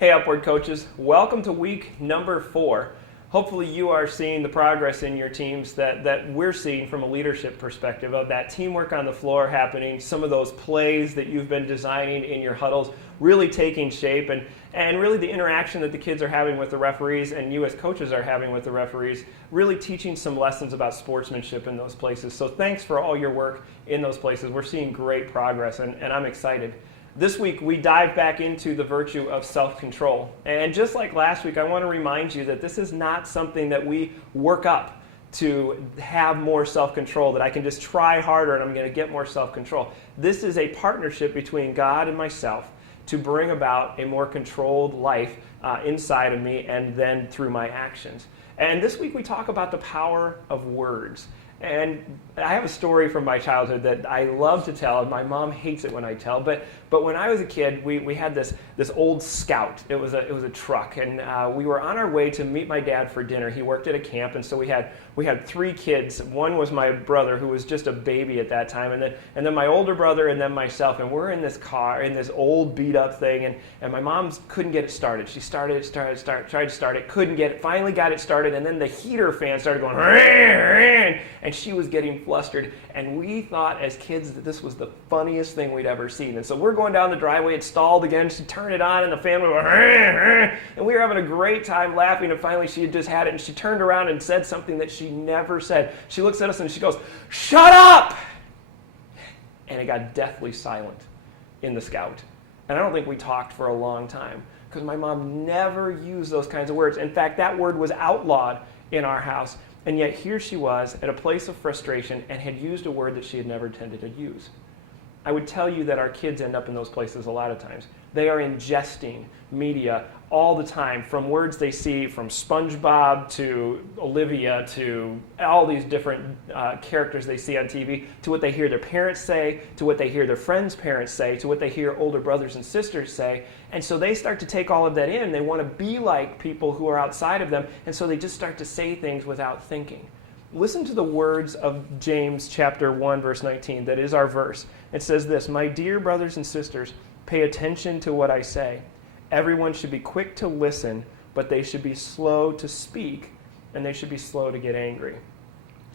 Hey Upward coaches, welcome to week number 4. Hopefully you are seeing the progress in your teams that we're seeing from a leadership perspective of that teamwork on the floor happening, some of those plays that you've been designing in your huddles really taking shape, and really the interaction that the kids are having with the referees and you as coaches are having with the referees, really teaching some lessons about sportsmanship in those places. So thanks for all your work in those places. We're seeing great progress and I'm excited. This week, we dive back into the virtue of self-control. And just like last week, I want to remind you that this is not something that we work up to have more self-control, that I can just try harder and I'm going to get more self-control. This is a partnership between God and myself to bring about a more controlled life inside of me and then through my actions. And this week, we talk about the power of words. And I have a story from my childhood that I love to tell, and my mom hates it when I tell, but when I was a kid, we had this old Scout. It was a truck, and we were on our way to meet my dad for dinner. He worked at a camp, and so we had 3 kids. One was my brother, who was just a baby at that time, and then my older brother, and then myself, and we're in this car, in this old beat-up thing, and my mom couldn't get it started. She tried to start it, couldn't get it, finally got it started, and then the heater fan started going, and she was getting flustered, and we thought as kids that this was the funniest thing we'd ever seen. And so we're going down the driveway, it stalled again, she turned it on, and the fan would go, and we were having a great time laughing, and finally she had just had it, and she turned around and said something that she never said. She looks at us and she goes, "Shut up!" And it got deathly silent in the Scout. And I don't think we talked for a long time, because my mom never used those kinds of words. In fact, that word was outlawed in our house. And yet here she was at a place of frustration and had used a word that she had never intended to use. I would tell you that our kids end up in those places a lot of times. They are ingesting media all the time, from words they see from SpongeBob to Olivia to all these different characters they see on TV, to what they hear their parents say, to what they hear their friends' parents say, to what they hear older brothers and sisters say. And so they start to take all of that in. They want to be like people who are outside of them, and so they just start to say things without thinking. Listen to the words of James chapter 1, verse 19. That is our verse. It says this, "My dear brothers and sisters, pay attention to what I say. Everyone should be quick to listen, but they should be slow to speak, and they should be slow to get angry."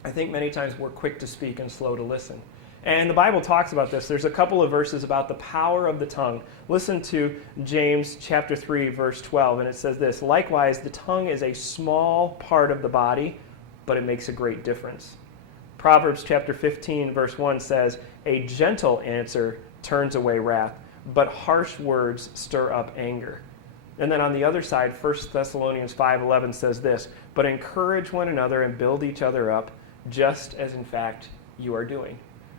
I think many times we're quick to speak and slow to listen. And the Bible talks about this. There's a couple of verses about the power of the tongue. Listen to James chapter 3, verse 12, and it says this, "Likewise, the tongue is a small part of the body, but it makes a great difference." Proverbs chapter 15, verse 1 says, "A gentle answer turns away wrath, but harsh words stir up anger." And then on the other side, 1 Thessalonians 5:11 says this, "But encourage one another and build each other up, just as in fact you are doing."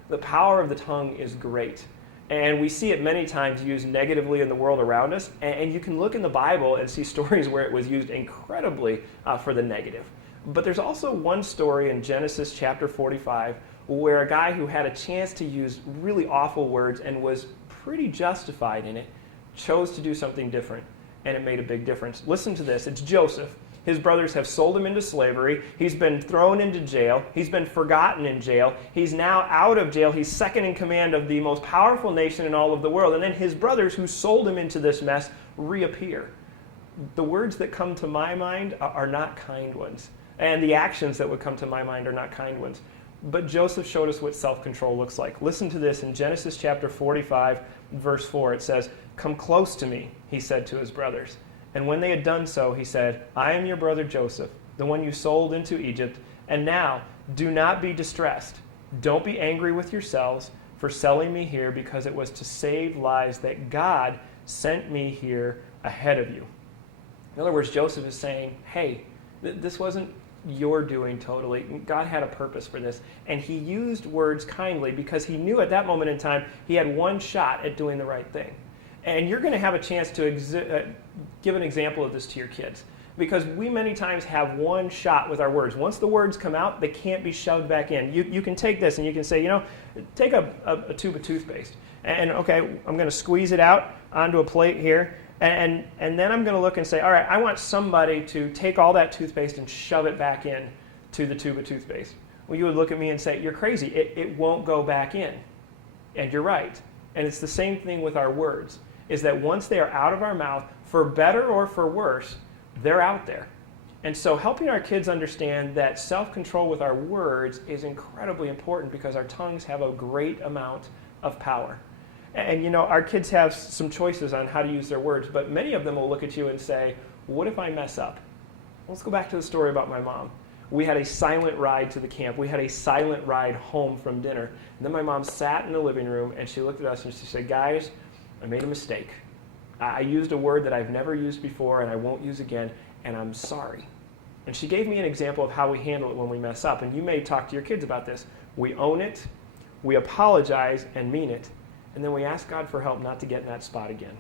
The power of the tongue is great. And we see it many times used negatively in the world around us. And you can look in the Bible and see stories where it was used incredibly for the negative. But there's also one story in Genesis chapter 45 where a guy who had a chance to use really awful words and was pretty justified in it chose to do something different, and it made a big difference. Listen to this. It's Joseph. His brothers have sold him into slavery. He's been thrown into jail. He's been forgotten in jail. He's now out of jail. He's second in command of the most powerful nation in all of the world. And then his brothers who sold him into this mess reappear. The words that come to my mind are not kind ones. And the actions that would come to my mind are not kind ones. But Joseph showed us what self-control looks like. Listen to this in Genesis chapter 45, verse 4. It says, "Come close to me," he said to his brothers. And when they had done so, he said, "I am your brother Joseph, the one you sold into Egypt. And now, do not be distressed. Don't be angry with yourselves for selling me here, because it was to save lives that God sent me here ahead of you." In other words, Joseph is saying, hey, this wasn't your doing totally. God had a purpose for this. And he used words kindly because he knew at that moment in time he had one shot at doing the right thing. And you're going to have a chance to give an example of this to your kids, because we many times have one shot with our words. Once the words come out, they can't be shoved back in. You can take this and you can say, take a tube of toothpaste. And okay, I'm going to squeeze it out onto a plate here. And then I'm going to look and say, all right, I want somebody to take all that toothpaste and shove it back in to the tube of toothpaste. Well, you would look at me and say, you're crazy. It won't go back in. And you're right. And it's the same thing with our words. is that once they are out of our mouth, for better or for worse, they're out there. And so helping our kids understand that self-control with our words is incredibly important because our tongues have a great amount of power. And you know, our kids have some choices on how to use their words, but many of them will look at you and say, what if I mess up? Let's go back to the story about my mom. We had a silent ride to the camp. We had a silent ride home from dinner. And then my mom sat in the living room and she looked at us and she said, guys, I made a mistake. I used a word that I've never used before and I won't use again, and I'm sorry. And she gave me an example of how we handle it when we mess up. And you may talk to your kids about this. We own it, we apologize and mean it, and then we ask God for help not to get in that spot again.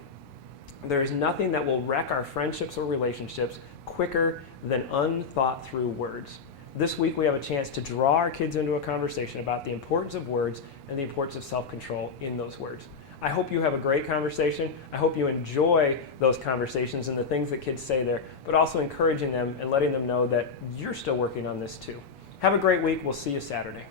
There is nothing that will wreck our friendships or relationships quicker than unthought through words. This week we have a chance to draw our kids into a conversation about the importance of words and the importance of self-control in those words. I hope you have a great conversation. I hope you enjoy those conversations and the things that kids say there, but also encouraging them and letting them know that you're still working on this too. Have a great week. We'll see you Saturday.